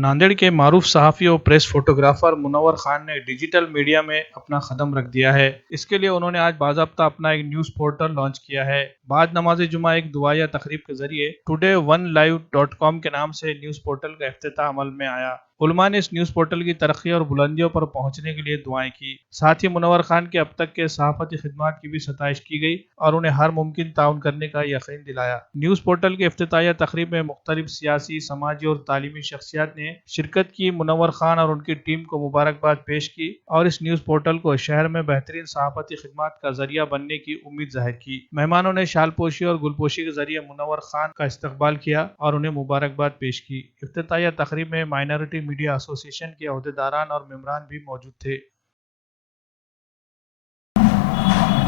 नांदेड़ के मारूफ सहाफ़ी और प्रेस फोटोग्राफर मुनव्वर खान ने डिजिटल मीडिया में अपना कदम रख दिया है। इसके लिए उन्होंने आज बाज़ाब्ता अपना एक न्यूज़ पोर्टल लॉन्च किया है। बाद नमाज जुमा एक दुआया तकरीब के जरिए today1live.com के नाम से न्यूज़ पोर्टल का इफ्तिताह अमल में आया। उलमा ने इस न्यूज़ पोर्टल की तरक्की और बुलंदियों पर पहुंचने के लिए दुआएं की। साथ ही मुनव्वर खान के अब तक के सहाफ़ती खिदमात की भी सताइश की गई और उन्हें हर मुमकिन ताउन करने का यकीन दिलाया। न्यूज़ पोर्टल के इफ्तिताहिया तकरीब में मुख्तलिफ सियासी, समाजी और तालीमी शख्सियत ने शिरकत की। मुनव्वर खान और उनकी टीम को मुबारकबाद पेश की और इस न्यूज़ पोर्टल को शहर में बेहतरीन सहाफ़ती खिदमात का जरिया बनने की उम्मीद जाहिर की। मेहमानों ने शालपोशी और गुलपोशी के जरिए मुनव्वर खान का इस्तकबाल किया और उन्हें मुबारकबाद पेश की। इफ्तिताहिया तकरीब में माइनॉरिटी मीडिया एसोसिएशन के अहदेदारान और मेंबरान भी मौजूद थे।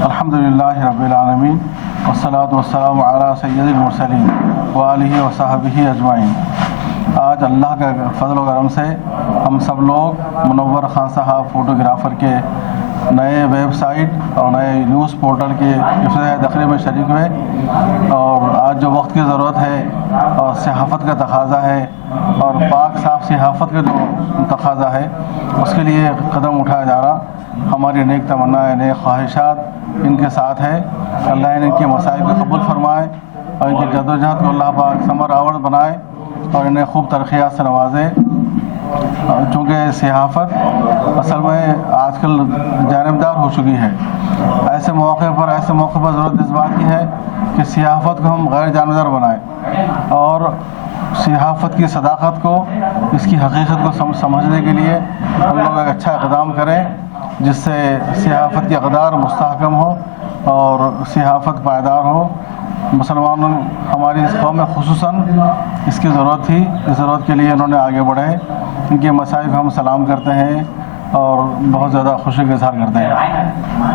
अल्हम्दुलिल्लाहि रब्बिल आलमीन वस्सलातु वस्सलामु अला सय्यिदिल मुरसलीन व आलिहि व सहबिही अजमाइन। आज अल्लाह के फजल व करम से हम सब लोग मुनव्वर खान साहब फोटोग्राफ़र के नए वेबसाइट और नए न्यूज़ पोर्टल के इफ्तिताही तकरीब में शरीक हुए। और आज जो वक्त की ज़रूरत है और सहाफ़त का तकाज़ा है और पाक साफ सहाफ़त का जो तकाज़ा है, उसके लिए कदम उठाया जा रहा। हमारी नेक तमन्नाएँ, नेक ख्वाहिशात इनके साथ है। अल्लाह ने इनके मसाइल को कबूल फरमाए और इनकी जद्दोजहद को अल्लाह पाक समर आवड़ बनाए और इन्हें खूब तरक्यात से नवाजे। चूँकि सहाफ़त असल में आजकल जानिबदार हो चुकी है। ऐसे मौके पर ज़रूरत इस बात की है कि सहाफ़त को हम गैर जानिबदार बनाएं और सहाफ़त की सदाकत को, इसकी हकीकत को समझने के लिए हम लोग एक अच्छा इक़दाम करें जिससे सहाफ़त की अक़दार मुस्तहकम हो और सहाफ़त पायदार हो। मुसलमानों हमारी इस कौम में खुसूसन इसकी ज़रूरत थी। इस ज़रूरत के लिए इन्होंने आगे बढ़े। इनके मसाइल को हम सलाम करते हैं और बहुत ज़्यादा खुशी का इज़हार करते हैं।